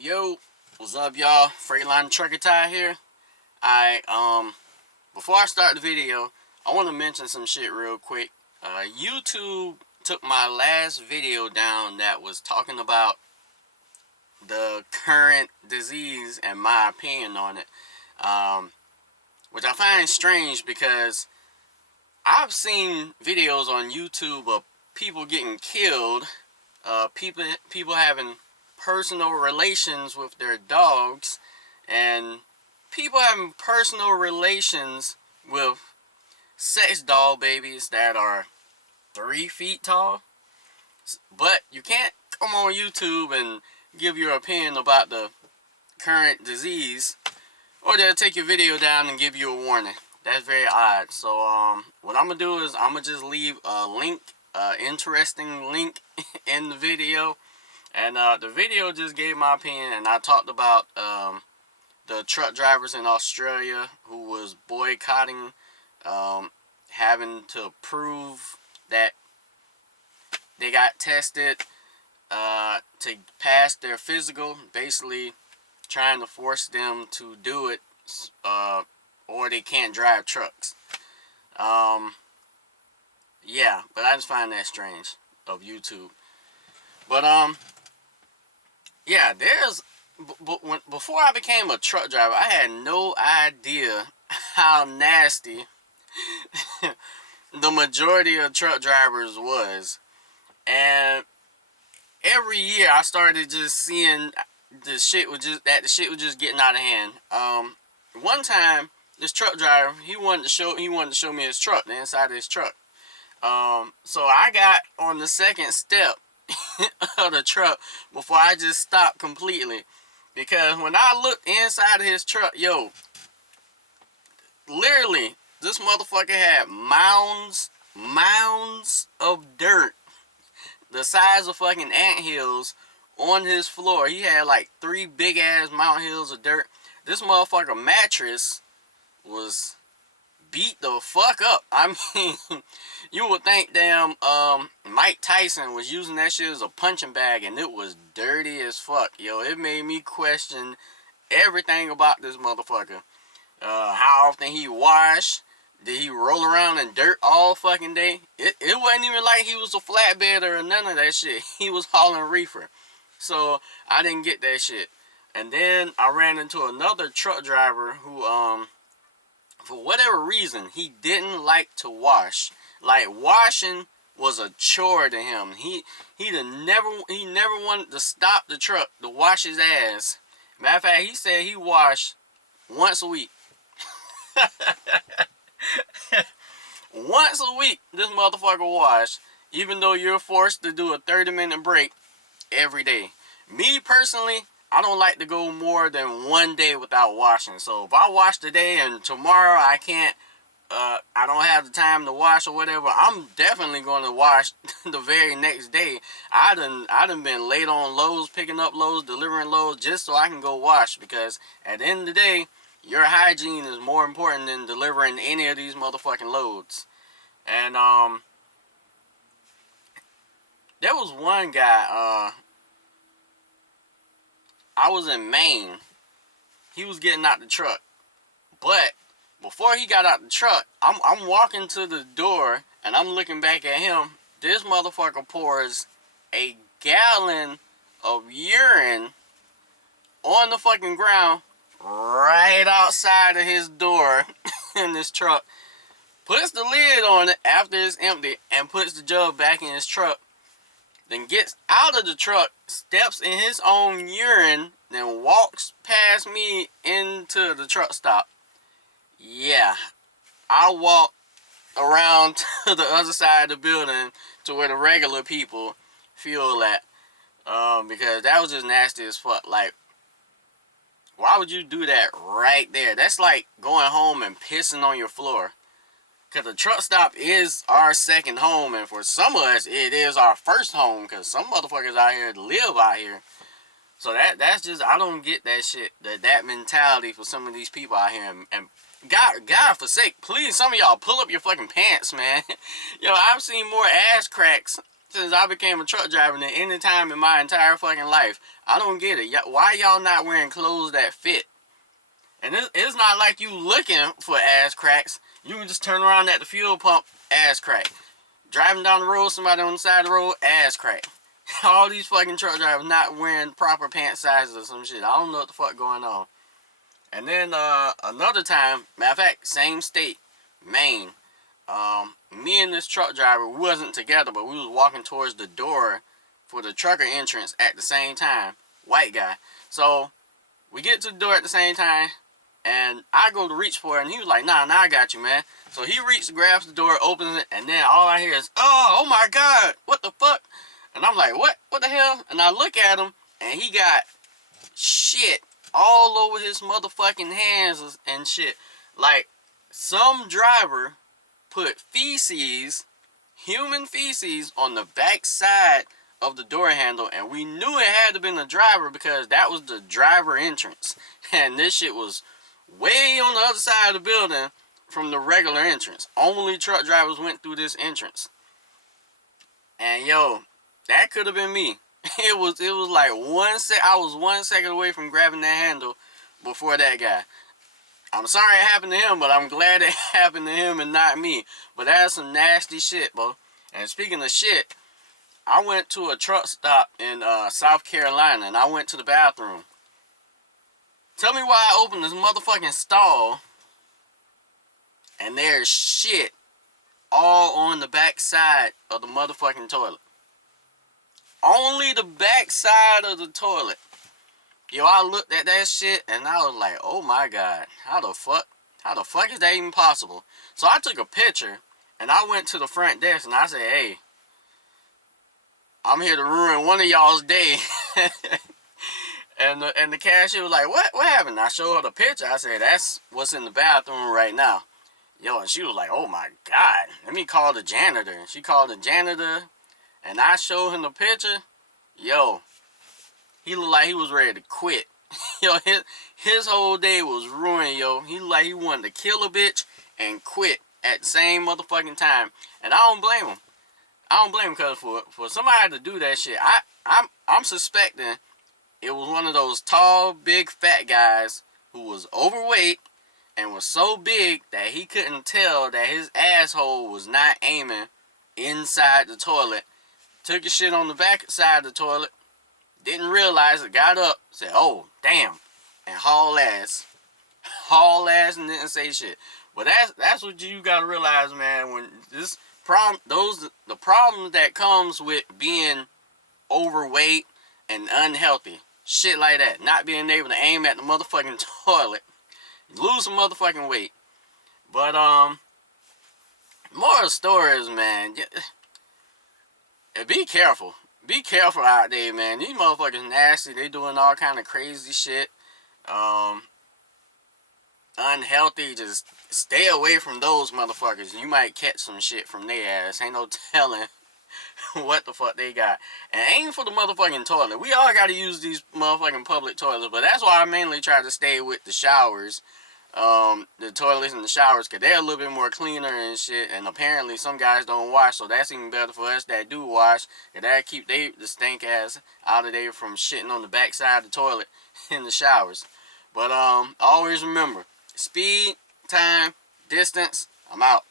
Yo, what's up, y'all? Freightliner Trucker Ty here. Before I start the video, I want to mention some shit real quick. YouTube took my last video down that was talking about the current disease and my opinion on it, which I find strange because I've seen videos on YouTube of people getting killed, people having personal relations with their dogs, and people having personal relations with sex doll babies that are 3 feet tall. But you can't come on YouTube and give your opinion about the current disease, or they'll take your video down and give you a warning. That's very odd. So what I'm gonna do is I'm gonna just leave a link, interesting link in the video. And the video just gave my opinion, and I talked about the truck drivers in Australia who was boycotting, having to prove that they got tested to pass their physical, basically trying to force them to do it, or they can't drive trucks. Yeah, but I just find that strange of YouTube. But yeah, before I became a truck driver, I had no idea how nasty the majority of truck drivers was. And every year I started just seeing the shit was just getting out of hand. One time this truck driver, he wanted to show me his truck, the inside of his truck. So I got on the second step of the truck before I just stopped completely, because when I looked inside of his truck, yo, literally this motherfucker had mounds of dirt the size of fucking anthills on his floor. He had like 3 big ass mountain hills of dirt. This motherfucker mattress was beat the fuck up. I mean, you would think damn Mike Tyson was using that shit as a punching bag, and it was dirty as fuck. Yo, it made me question everything about this motherfucker. How often he washed? Did he roll around in dirt all fucking day? It wasn't even like he was a flatbedder or none of that shit. He was hauling reefer. So I didn't get that shit. And then I ran into another truck driver who for whatever reason, he didn't like to wash. Like, washing was a chore to him. He never wanted to stop the truck to wash his ass. Matter of fact, he said he washed once a week. Once a week, this motherfucker washed, even though you're forced to do a 30-minute break every day. Me personally, I don't like to go more than 1 day without washing. So if I wash today and tomorrow I can't, I don't have the time to wash or whatever, I'm definitely going to wash the very next day. I done been late on loads, picking up loads, delivering loads, just so I can go wash, because at the end of the day, your hygiene is more important than delivering any of these motherfucking loads. And there was one guy, I was in Maine. He was getting out the truck. But before he got out the truck, I'm walking to the door and I'm looking back at him. This motherfucker pours a gallon of urine on the fucking ground right outside of his door in this truck. Puts the lid on it after it's empty and puts the jug back in his truck. Then gets out of the truck, steps in his own urine, then walks past me into the truck stop. Yeah, I walked around to the other side of the building to where the regular people feel at, because that was just nasty as fuck. Like, why would you do that right there? That's like going home and pissing on your floor. Because the truck stop is our second home, and for some of us, it is our first home, because some motherfuckers out here live out here. So that's just, I don't get that shit, that mentality for some of these people out here. And God forsake, please, some of y'all pull up your fucking pants, man. Yo, I've seen more ass cracks since I became a truck driver than any time in my entire fucking life. I don't get it. Why y'all not wearing clothes that fit? And it's not like you looking for ass cracks. You can just turn around at the fuel pump, ass crack. Driving down the road, somebody on the side of the road, ass crack. All these fucking truck drivers not wearing proper pant sizes or some shit. I don't know what the fuck going on. And then another time, matter of fact, same state, Maine. Me and this truck driver wasn't together, but we was walking towards the door for the trucker entrance at the same time. White guy. So we get to the door at the same time, and I go to reach for it, and he was like, nah, I got you, man. So he reaches, grabs the door, opens it, and then all I hear is, oh my God, what the fuck? And I'm like, what the hell? And I look at him, and he got shit all over his motherfucking hands and shit. Like, some driver put feces, human feces, on the back side of the door handle, and we knew it had to have been the driver because that was the driver entrance. And this shit was way on the other side of the building from the regular entrance. Only truck drivers went through this entrance. And yo, that could have been me. It was like I was 1 second away from grabbing that handle before that guy. I'm sorry it happened to him, but I'm glad it happened to him and not me. But that's some nasty shit, bro. And speaking of shit, I went to a truck stop in South Carolina, and I went to the bathroom. Tell me why I opened this motherfucking stall, and there's shit all on the back side of the motherfucking toilet. Only the back side of the toilet. Yo, I looked at that shit, and I was like, oh my God, how the fuck is that even possible? So I took a picture, and I went to the front desk, and I said, hey, I'm here to ruin one of y'all's day. and the cashier was like, what happened? I showed her the picture. I said, that's what's in the bathroom right now. Yo, and she was like, oh my God, let me call the janitor. And she called the janitor, and I showed him the picture. Yo, he looked like he was ready to quit. Yo, his whole day was ruined, yo. He looked like he wanted to kill a bitch and quit at the same motherfucking time. And I don't blame him. I don't blame him, because for somebody to do that shit, I'm suspecting it was one of those tall, big, fat guys who was overweight and was so big that he couldn't tell that his asshole was not aiming inside the toilet. Took his shit on the back side of the toilet, didn't realize it, got up, said, oh, damn, and haul ass and didn't say shit. But that's what you gotta realize, man, when this the problems that comes with being overweight and unhealthy, shit like that, not being able to aim at the motherfucking toilet, lose some motherfucking weight. But more of the stories, man, be careful out there, man. These motherfuckers nasty. They doing all kind of crazy shit, unhealthy. Just stay away from those motherfuckers. You might catch some shit from their ass. Ain't no telling what the fuck they got. And aim for the motherfucking toilet. We all gotta use these motherfucking public toilets, but that's why I mainly try to stay with the showers. The toilets and the showers, because they're a little bit more cleaner and shit. And apparently some guys don't wash, so that's even better for us that do wash. And that keep the stink ass out of there from shitting on the backside of the toilet in the showers. But always remember, speed, time, distance. I'm out.